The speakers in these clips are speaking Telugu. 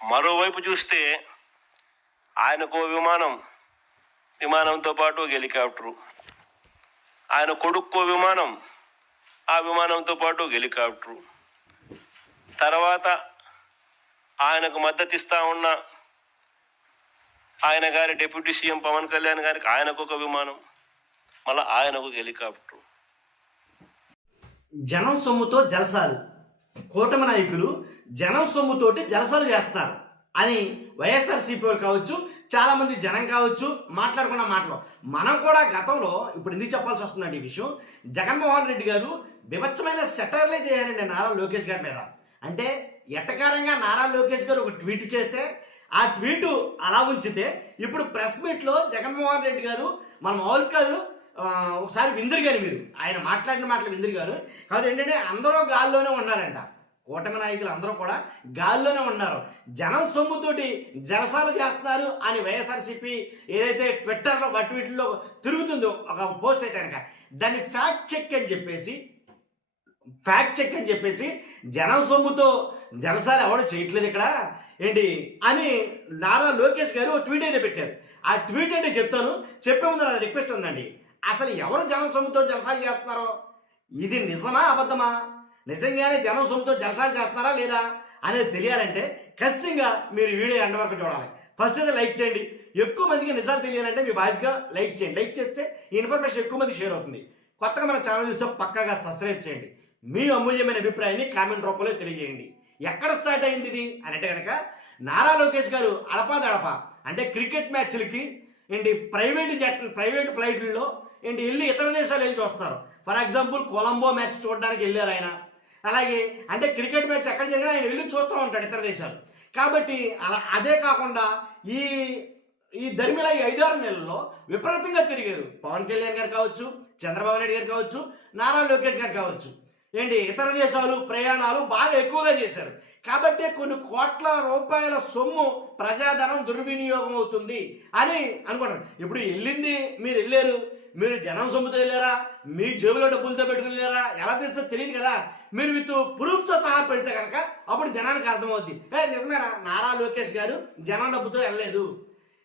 మరోవైపు చూస్తే ఆయనకో విమానంతో పాటు హెలికాప్టరు, ఆయన కొడుక్కో విమానం, ఆ విమానంతో పాటు హెలికాప్టరు, తర్వాత ఆయనకు మద్దతు ఇస్తా ఉన్న ఆయన గారి డిప్యూటీ సీఎం పవన్ కళ్యాణ్ గారికి ఆయనకు ఒక విమానం, మళ్ళీ ఆయనకు హెలికాప్టరు. జనం సొమ్ముతో జలసాలు, కూటమి నాయకులు జనం సొమ్ముతోటి జలసాలు చేస్తున్నారు అని వైఎస్ఆర్సీపీ వాళ్ళు కావచ్చు, చాలామంది జనం కావచ్చు మాట్లాడుకున్న మాటలు. మనం కూడా గతంలో ఇప్పుడు ఎందుకు చెప్పాల్సి వస్తుందండి ఈ విషయం, జగన్మోహన్ రెడ్డి గారు వివచ్చమైన సెటర్లే చేయారండి నారా లోకేష్ గారి మీద. అంటే ఎట్టకారంగా నారా లోకేష్ గారు ఒక ట్వీట్ చేస్తే ఆ ట్వీటు అలా ఉంచితే ఇప్పుడు ప్రెస్ మీట్లో జగన్మోహన్ రెడ్డి గారు మన మామూలు కాదు, ఒకసారి విందురు గారు మీరు ఆయన మాట్లాడిన మాటలు విందురు గారు కాబట్టి ఏంటంటే అందరూ గాల్లోనే ఉన్నారంట. కూటమి నాయకులు అందరూ కూడా గాల్లోనే ఉన్నారు. జనం సొమ్ముతోటి జలసాలు చేస్తున్నారు అని వైఎస్ఆర్సీపీ ఏదైతే ట్విట్టర్లో ట్వీట్లో తిరుగుతుందో ఒక పోస్ట్ అయితే కనుక దాన్ని ఫ్యాక్ట్ చెక్ అని చెప్పేసి జనం సొమ్ముతో జలసాలు ఎవరు చేయట్లేదు ఇక్కడ ఏంటి అని నారా లోకేష్ గారు ట్వీట్ అయితే పెట్టారు. ఆ ట్వీట్ అంటే చెప్తాను, చెప్పే ముందు నా రిక్వెస్ట్ ఉందండి, అసలు ఎవరు జనం సొమ్ముతో జలసాలు చేస్తున్నారో ఇది నిజమా అబద్ధమా, నిజంగానే జనం సొమ్ముతో జలసాలు చేస్తున్నారా లేదా అనేది తెలియాలంటే ఖచ్చితంగా మీరు వీడియో ఎండ్ వరకు చూడాలి. ఫస్ట్ అయితే లైక్ చేయండి, ఎక్కువ మందికి నిజాలు తెలియాలంటే మీ బాధ్యతగా లైక్ చేయండి. లైక్ చేస్తే ఈ ఇన్ఫర్మేషన్ ఎక్కువ మంది షేర్ అవుతుంది. కొత్తగా మన ఛానల్ చూస్తే పక్కాగా సబ్స్క్రైబ్ చేయండి. మీ అమూల్యమైన అభిప్రాయాన్ని కామెంట్ రూపంలో తెలియజేయండి. ఎక్కడ స్టార్ట్ అయింది ఇది అంటే కనుక నారా లోకేష్ గారు అడపాదడప అంటే క్రికెట్ మ్యాచ్లకి ఏంటి ప్రైవేటు ఫ్లైట్లలో ఏంటి వెళ్ళి ఇతర దేశాలు వెళ్ళి చూస్తున్నారు. ఫర్ ఎగ్జాంపుల్ కొలంబో మ్యాచ్ చూడడానికి వెళ్ళారు ఆయన. అలాగే అంటే క్రికెట్ మ్యాచ్ ఎక్కడ జరిగినా ఆయన వెళ్ళి చూస్తూ ఉంటాడు ఇతర దేశాలు. కాబట్టి అదే కాకుండా ఈ దరిమిలా ఈ 5-6 నెలల్లో విపరీతంగా తిరిగారు. పవన్ కళ్యాణ్ గారు కావచ్చు, చంద్రబాబు నాయుడు గారు కావచ్చు, నారా లోకేష్ గారు కావచ్చు, ఏంటి ఇతర దేశాలు ప్రయాణాలు బాగా ఎక్కువగా చేశారు. కాబట్టి కొన్ని కోట్ల రూపాయల సొమ్ము ప్రజాధనం దుర్వినియోగం అవుతుంది అని అనుకుంటారు. ఇప్పుడు వెళ్ళారు, మీరు జనం సొమ్ముతో వెళ్ళారా, మీ జేబులో డబ్బులతో పెట్టుకుని వెళ్ళారా, ఎలా తెస్తే తెలియదు కదా. మీరు విత్ ప్రూఫ్తో సహా పెడితే కనుక అప్పుడు జనానికి అర్థమవుద్ది, నిజమేనా నారా లోకేష్ గారు జనం డబ్బుతో వెళ్ళలేదు,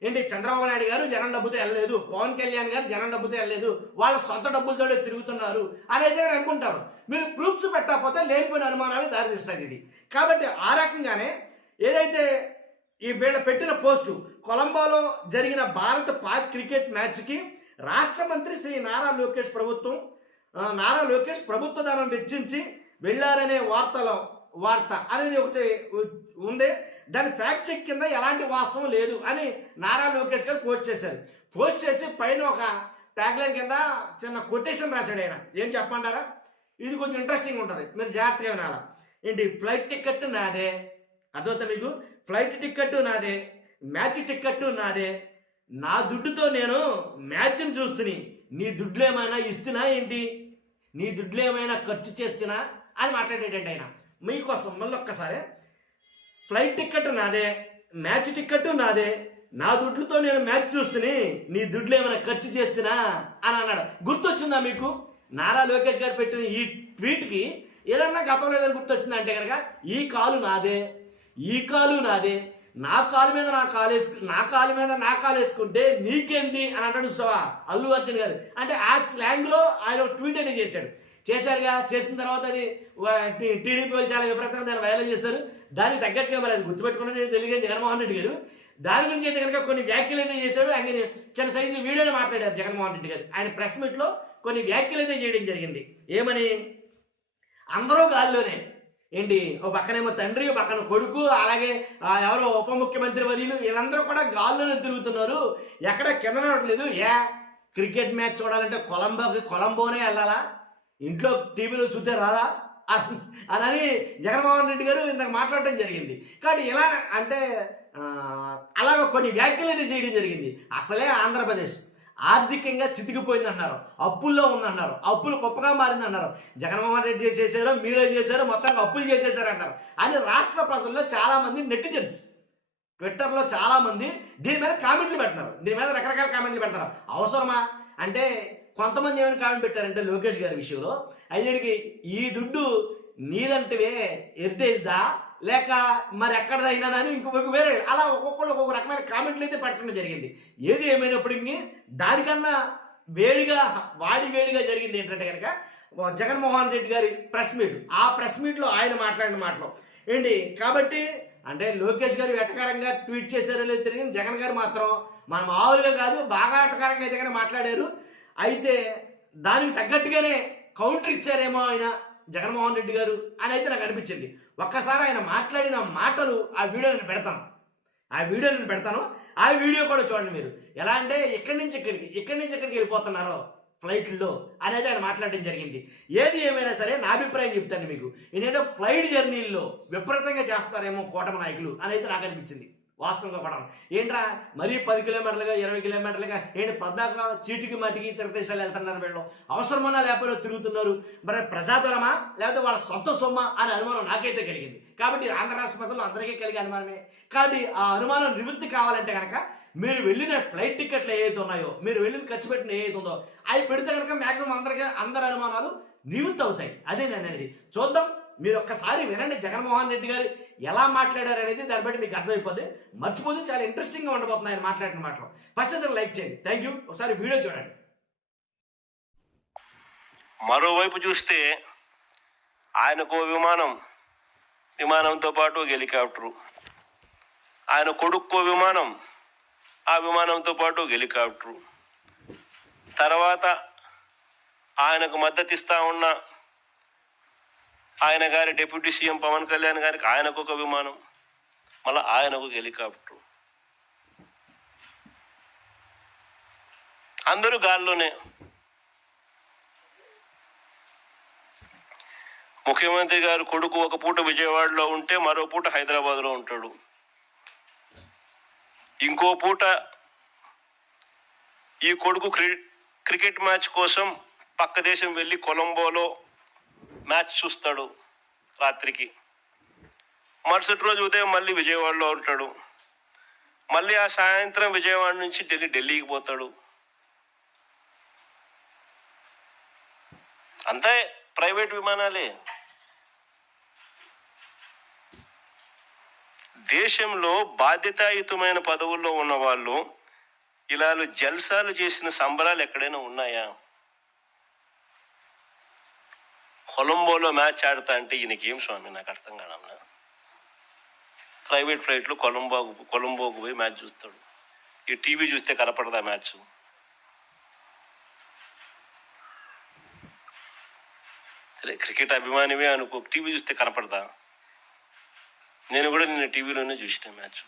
ఏంటి చంద్రబాబు నాయుడు గారు జనం డబ్బుతో వెళ్ళలేదు, పవన్ కళ్యాణ్ గారు జనం డబ్బుతో వెళ్ళలేదు, వాళ్ళ సొంత డబ్బులతో తిరుగుతున్నారు అనేది అనుకుంటారు. మీరు ప్రూఫ్స్ పెట్టకపోతే లేనిపోయిన అనుమానాలు దారితీస్తుంది ఇది. కాబట్టి ఆ రకంగానే ఏదైతే ఈ వీళ్ళ పెట్టిన పోస్టు కొలంబోలో జరిగిన భారత్-పాక్ క్రికెట్ మ్యాచ్కి రాష్ట్ర మంత్రి శ్రీ నారా లోకేష్ ప్రభుత్వ ధనం వెచ్చించి వెళ్ళారనే వార్త అనేది ఒకటి ఉంది. దాని ఫ్యాక్ట్ చెక్ కింద ఎలాంటి వాస్తవం లేదు అని నారా లోకేష్ గారు పోస్ట్ చేసి పైన ఒక ట్యాగ్లైన్ కింద చిన్న కొటేషన్ రాశాడు ఆయన. ఏం చెప్పమంటారా, ఇది కొంచెం ఇంట్రెస్టింగ్ ఉంటుంది, మీరు జాగ్రత్తగా వినాలా. ఏంటి ఫ్లైట్ టికెట్ నాదే, అదవుతా మీకు, ఫ్లైట్ టికెట్ నాదే, మ్యాచ్ టికెట్ నాదే, నా దుడ్డుతో నేను మ్యాచ్ని చూస్తుని, నీ దుడ్లు ఏమైనా ఇస్తున్నా ఏంటి, నీ దుడ్లు ఏమైనా ఖర్చు చేస్తున్నా అని మాట్లాడేటండి ఆయన. మీకోసం మళ్ళీ ఒక్కసారి, ఫ్లైట్ టికెట్ నాదే, మ్యాచ్ టికెట్ నాదే, నా దుడ్లతో నేను మ్యాచ్ చూస్తుని, నీ దుడ్లు ఏమైనా ఖర్చు చేస్తున్నా అని అన్నాడు. గుర్తొచ్చిందా మీకు నారా లోకేష్ గారు పెట్టిన ఈ ట్వీట్కి ఏదన్నా గతంలో ఏదైనా గుర్తొచ్చిందా అంటే కనుక ఈ కాలు నాదే, నా కాలు మీద నా కాలు వేసుకుంటే నీకేంది అని అంటాడు చూసావా అల్లు అర్జున్ గారు. అంటే ఆ స్లాంగ్లో ఆయన ట్వీట్ అనేది చేశారుగా. చేసిన తర్వాత అది టీడీపీ వాళ్ళు చాలా విపరీతంగా దాన్ని వైరల్ చేశారు. దానికి తగ్గట్టుగా మరి అది గుర్తుపెట్టుకున్నట్టు తెలియదు జగన్మోహన్ రెడ్డి గారు. దాని గురించి అయితే కనుక కొన్ని వ్యాఖ్యలు అయితే చేశాడు. ఆయన చిన్న సైజు వీడియోని మాట్లాడారు జగన్మోహన్ రెడ్డి గారు. ఆయన ప్రెస్ మీట్లో కొన్ని వ్యాఖ్యలు అయితే చేయడం జరిగింది. ఏమని, అందరూ గాల్లోనే ఏంటి, ఓ పక్కనేమో తండ్రి, పక్కన కొడుకు, అలాగే ఎవరో ఉప ముఖ్యమంత్రి వర్యులు, వీళ్ళందరూ కూడా గాల్లోనే తిరుగుతున్నారు, ఎక్కడ కింద నడవట్లేదు. క్రికెట్ మ్యాచ్ చూడాలంటే కొలంబోనే వెళ్ళాలా, ఇంట్లో టీవీలో చూస్తే రాదా అని జగన్మోహన్ రెడ్డి గారు ఇంతకు మాట్లాడటం జరిగింది. కాబట్టి ఇలా అంటే అలాగ కొన్ని వ్యాఖ్యలు అయితే చేయడం జరిగింది. అసలే ఆంధ్రప్రదేశ్ ఆర్థికంగా చితికిపోయింది అన్నారు, అప్పుల్లో ఉందన్నారు, అప్పులు గొప్పగా మారిందన్నారు. జగన్మోహన్ రెడ్డి చేశారో మీరే చేశారో మొత్తంగా అప్పులు చేసేసారంటారు అని రాష్ట్ర ప్రజల్లో చాలామంది నెటిజన్స్ ట్విట్టర్లో చాలామంది దీని మీద కామెంట్లు పెడుతున్నారు. దీని మీద రకరకాల కామెంట్లు పెడతారు. అవసరమా అంటే కొంతమంది ఏమైనా కామెంట్ పెట్టారంటే లోకేష్ గారి విషయంలో అయ్యడికి ఈ దుడ్డు నీదంటివే హెరిటేజ్దా లేక మరి ఎక్కడదైనానని ఇంకొక వేరే అలా ఒక్కొక్కరు ఒక్కొక్క రకమైన కామెంట్లు అయితే పెట్టడం జరిగింది. ఏది ఏమైనప్పటికీ దానికన్నా వేడిగా వేడిగా జరిగింది ఏంటంటే కనుక జగన్మోహన్ రెడ్డి గారి ప్రెస్ మీట్. ఆ ప్రెస్ మీట్లో ఆయన మాట్లాడిన మాటలు ఏంటి కాబట్టి అంటే లోకేష్ గారు వెటకారంగా ట్వీట్ చేశారో లేదో తెలియదు, జగన్ గారు మాత్రం మన మామూలుగా కాదు బాగా వెటకారంగా అయితే కానీ మాట్లాడారు. అయితే దానికి తగ్గట్టుగానే కౌంటర్ ఇచ్చారేమో ఆయన జగన్మోహన్ రెడ్డి గారు అని అయితే నాకు అనిపించింది. ఒక్కసారి ఆయన మాట్లాడిన మాటలు ఆ వీడియో నేను పెడతాను. ఆ వీడియో కూడా చూడండి మీరు. ఎలా అంటే ఇక్కడి నుంచి ఎక్కడికి వెళ్ళిపోతున్నారో ఫ్లైట్లో అనేది ఆయన మాట్లాడడం జరిగింది. ఏది ఏమైనా సరే నా అభిప్రాయం చెప్తాను మీకు. ఏంటంటే ఫ్లైట్ జర్నీల్లో విపరీతంగా చేస్తారేమో కూటమి నాయకులు అనేది నాకు అనిపించింది వాస్తవంగా కూడా. ఏంట్రా మరీ 10 కిలోమీటర్లుగా 20 కిలోమీటర్లుగా ఏంటి పద్దాక చీటికి మటికి తిరదేశాలు వెళ్తున్నారు, వీళ్ళు అవసరమన్నా లేకపోతే తిరుగుతున్నారు, మరి ప్రజాధనమా లేకపోతే వాళ్ళ సొంత సొమ్మ అనే అనుమానం నాకైతే కలిగింది. కాబట్టి ఆంధ్ర రాష్ట్ర ప్రజలు అందరికీ కలిగే అనుమానమే. కాబట్టి ఆ అనుమానం నివృత్తి కావాలంటే కనుక మీరు వెళ్ళిన ఫ్లైట్ టికెట్లు ఏవైతే ఉన్నాయో, మీరు వెళ్ళిన ఖర్చు పెట్టిన ఏదైతే ఉందో అవి పెడితే కనుక మ్యాక్సిమం అందరి అనుమానాలు నివృత్తి అవుతాయి. అదే నేను అనేది. చూద్దాం, మీరు ఒక్కసారి వినండి జగన్మోహన్ రెడ్డి గారు ఎలా మాట్లాడారు అనేది. దాన్ని బట్టి మీకు అర్థమైపోద్ది. మర్చిపోతే చాలా ఇంట్రెస్టింగ్గా ఉండబోతుంది ఆయన మాట్లాడిన మాటలు. ఫస్ట్ అయితే లైక్ చేయండి. Thank you. ఒకసారి వీడియో చూడండి. మరోవైపు చూస్తే ఆయనకు విమానంతో పాటు ఒక హెలికాప్టరు, ఆయన కొడుక్కో విమానం, ఆ విమానంతో పాటు ఒక హెలికాప్టరు, తర్వాత ఆయనకు మద్దతు ఇస్తా ఉన్న ఆయన గారి డిప్యూటీ సీఎం పవన్ కళ్యాణ్ గారికి ఆయనకు ఒక విమానం, మళ్ళీ ఆయనకు ఒక హెలికాప్టరు, అందరూ గాల్లోనే. ముఖ్యమంత్రి గారు కొడుకు ఒక పూట విజయవాడలో ఉంటే మరో పూట హైదరాబాద్లో ఉంటాడు, ఇంకో పూట ఈ కొడుకు క్రికెట్ మ్యాచ్ కోసం పక్క దేశం వెళ్ళి కొలంబోలో మ్యాచ్ చూస్తాడు రాత్రికి, మరుసటి రోజు ఉదయం మళ్ళీ విజయవాడలో ఉంటాడు, మళ్ళీ ఆ సాయంత్రం విజయవాడ నుంచి ఢిల్లీకి పోతాడు. అంతే, ప్రైవేట్ విమానాలే. దేశంలో బాధ్యతాయుతమైన పదవుల్లో ఉన్న వాళ్ళు ఇలా జల్సాలు చేసిన సంబరాలు ఎక్కడైనా ఉన్నాయా? కొలంబోలో మ్యాచ్ ఆడతా అంటే ఈయనకి ఏం స్వామి, నాకు అర్థం కాదన్నా. ప్రైవేట్ ఫ్లైట్లో కొలంబోకు పోయి మ్యాచ్ చూస్తాడు. ఈ టీవీ చూస్తే కనపడదా మ్యాచ్? సరే, క్రికెట్ అభిమానివే అనుకో, టీవీ చూస్తే కనపడదా? నేను కూడా నిన్న టీవీలోనే చూసిన మ్యాచ్.